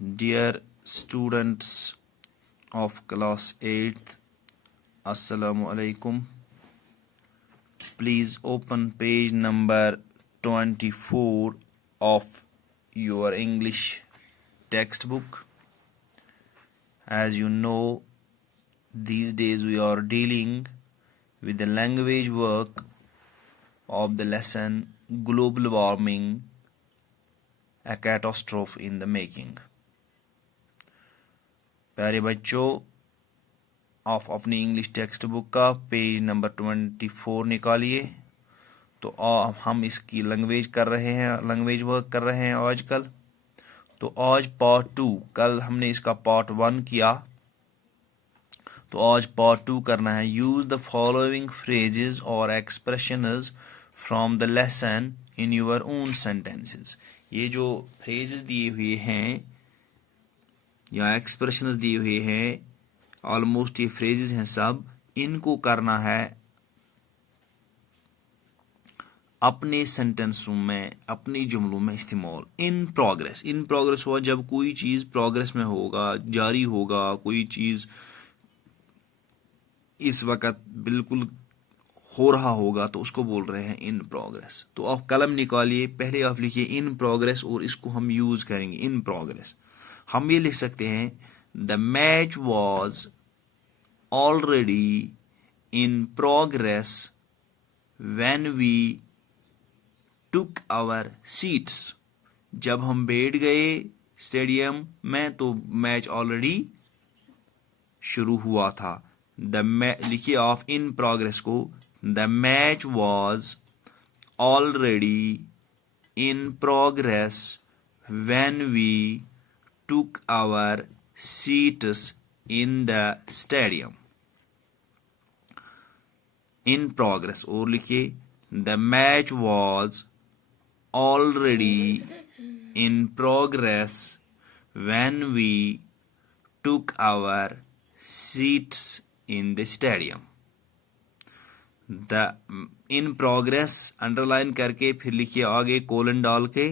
Dear students of class 8th, Assalamu alaikum. Please open page number 24 of your English textbook. As you know, these days we are dealing with the language work of the lesson Global Warming, a Catastrophe in the Making. प्यारे बच्चों, आप अपनी English text book का page number 24 निकालिए। तो हम इसकी language work कर रहे हैं आजकल। तो आज पार्ट 2, कल हमने इसका पार्ट 1 किया, तो आज पार्ट 2 करना है। यूज द फॉलोइंग फ्रेजेस और expressions from the lesson in your own sentences. ये जो फ्रेजेस दिए हुए हैं या एक्सप्रेशंस दिए हुए हैं, ऑलमोस्ट ये फ्रेजेस हैं सब, इनको करना है अपने सेंटेंसों में, अपनी जुमलों में इस्तेमाल। इन प्रोग्रेस हुआ जब कोई चीज प्रोग्रेस में होगा, जारी होगा, कोई चीज इस वक्त बिल्कुल हो रहा होगा, तो उसको बोल रहे हैं इन प्रोग्रेस। तो आप कलम निकालिए, पहले आप लिखिए इन प्रोग्रेस और इसको हम यूज करेंगे इन प्रोग्रेस। हम ये लिख सकते हैं the match was already in progress when we took our seats. जब हम बैठ गए स्टेडियम में तो मैच ऑलरेडी शुरू हुआ था। लिखिए ऑफ इन प्रोग्रेस को, the match was already in progress when we took our seats in the stadium. In progress, और लिखिए the match was already in progress when we took our seats in the stadium. The in progress underline करके फिर लिखिए आगे colon डाल के,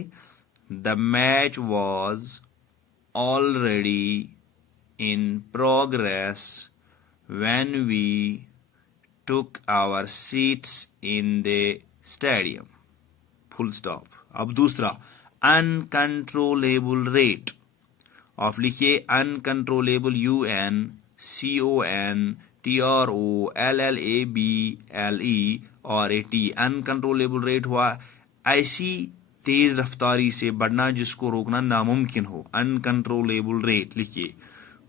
the match was already in progress when we took our seats in the stadium. Full stop. अब दूसरा, uncontrollable rate. आप लिखिए uncontrollable, uncontrollable, uncontrollable rate हुआ ऐसी तेज रफ्तारी से बढ़ना जिसको रोकना नामुमकिन हो। अनकंट्रोलेबल रेट लिखिए,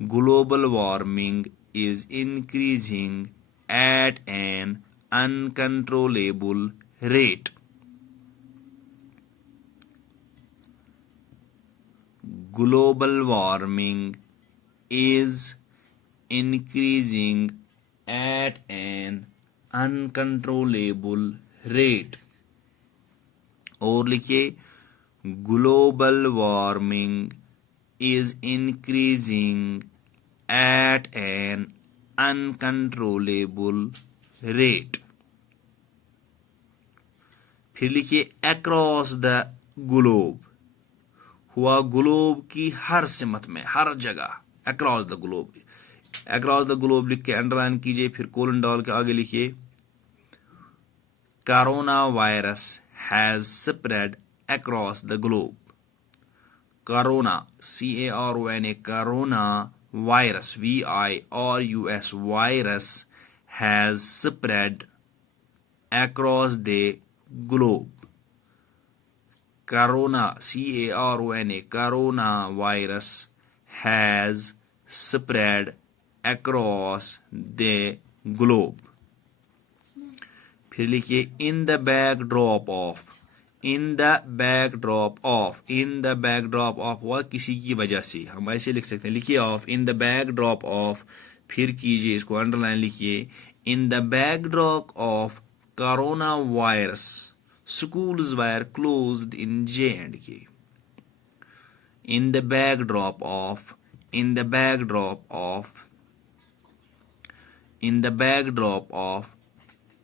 global warming is increasing at an uncontrollable rate. Global warming is increasing at an uncontrollable rate. और लिखिए global warming is increasing at an uncontrollable rate. फिर लिखिए अक्रॉस द ग्लोब, हुआ ग्लोब की हर सिमत में, हर जगह। अक्रॉस द ग्लोब लिख के अंडरलाइन कीजिए, फिर कोलन डाल के आगे लिखिए corona virus has spread across the globe. Corona, C-A-R-O-N-A, corona virus, V-I-R-U-S, virus has spread across the globe. Corona, C-A-R-O-N-A, coronavirus has spread across the globe. फिर लिखिए इन द बैकड्रॉप ऑफ हुआ किसी की वजह से, हम ऐसे लिख सकते हैं। लिखिए of in the backdrop of, फिर कीजिए इसको अंडरलाइन लिखिए, in the backdrop of corona virus schools were closed in J&K. In the backdrop of,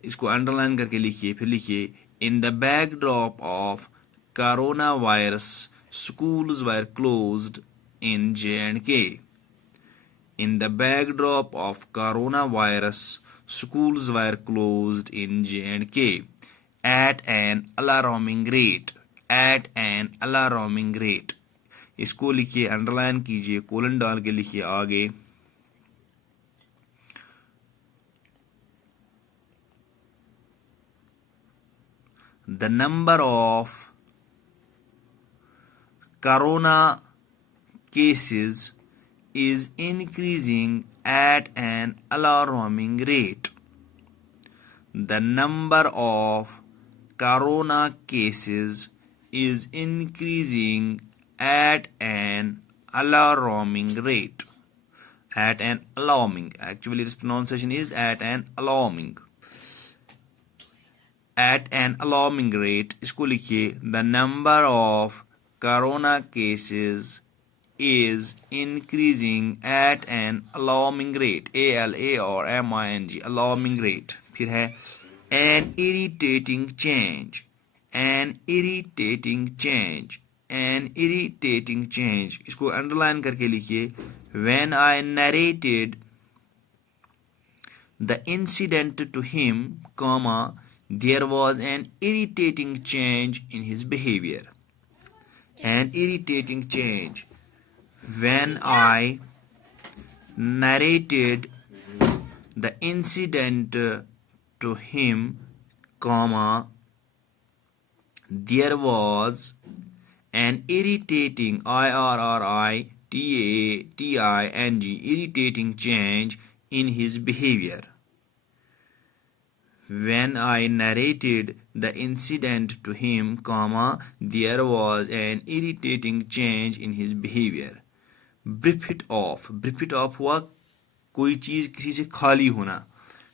इसको अंडरलाइन करके लिखिए, फिर लिखिए in the backdrop of coronavirus schools were closed in J&K. In the backdrop of coronavirus, schools were closed in J&K at an alarming rate. At an alarming rate. इसको लिखिए, underline कीजिए, colon डाल के लिखिए आगे. The number of corona cases is increasing at an alarming rate. The number of corona cases is increasing at an alarming rate. At an alarming. Actually, its pronunciation is at an alarming. At an alarming rate. इसको लिखिए. The number of corona cases is increasing at an alarming rate. ALARMING. Alarming rate. फिर है an irritating change. An irritating change. An irritating change. इसको underline करके लिखिए. When I narrated the incident to him, comma, there was an irritating change in his behavior. An irritating change. When I narrated the incident to him, comma, there was an irritating irritating change in his behavior. When I narrated the incident to him, comma, there was an irritating change in his behavior. Brief it off. Brief it off हुआ कोई चीज किसी से खाली होना.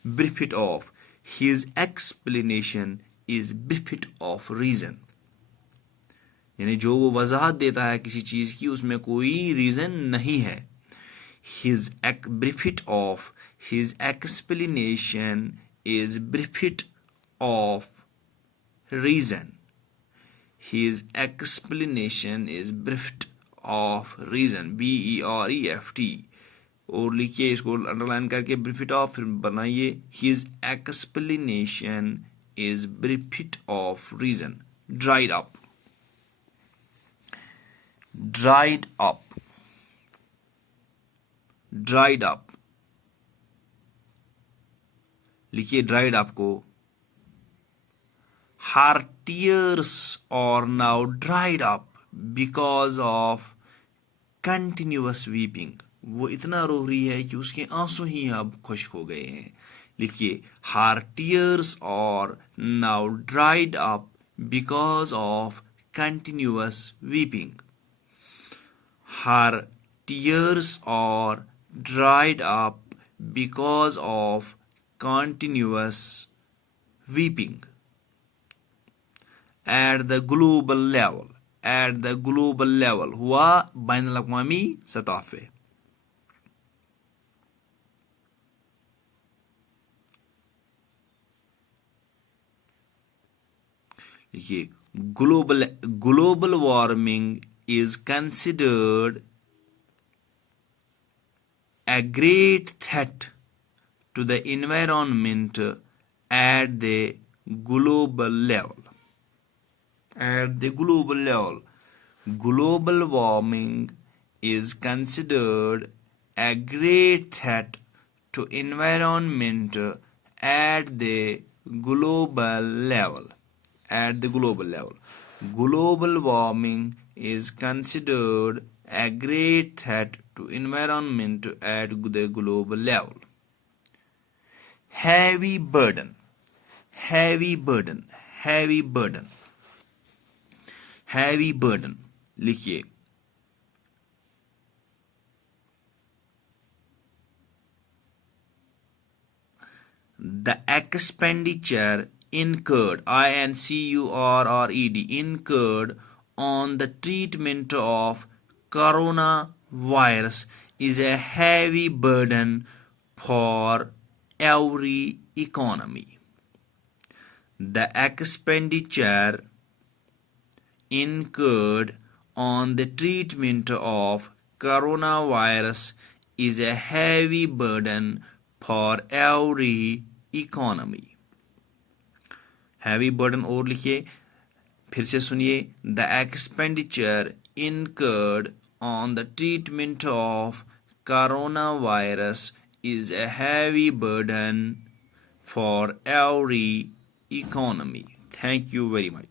Brief it off. His explanation is brief it off reason. यानी जो वो वजाहत देता है किसी चीज की उसमें कोई रीजन नहीं है. His brief it off. His explanation is brief it off reason. His explanation is briefed of reason. BEREFT. और लिखिए इसको अंडरलाइन करके brief it off, फिर बनाइए his explanation is brief it of reason. Dried up. Dried up. Dried up. लिखिए dried up को. Her tears are now dried up because of continuous weeping. वो इतना रो रही है कि उसके आंसू ही अब खुश्क हो गए हैं. लिखिए her tears are now dried up because of continuous weeping. Her tears are dried up because of continuous weeping. At the global level. At the global level हुआ बैनुल अक़वामी सतह पे. देखिए global warming is considered a great threat to the environment at the global level. At the global level, global warming is considered a great threat to environment at the global level. At the global level, global warming is considered a great threat to environment at the global level. Heavy burden. Heavy burden. Heavy burden. Heavy burden. लिखिए the expenditure incurred incurred on the treatment of coronavirus is a heavy burden for every economy. The expenditure incurred on the treatment of coronavirus is a heavy burden for every economy. heavy burden और लिखिए, फिर से सुनिए, the expenditure incurred on the treatment of coronavirus is a heavy burden for every economy. Thank you very much.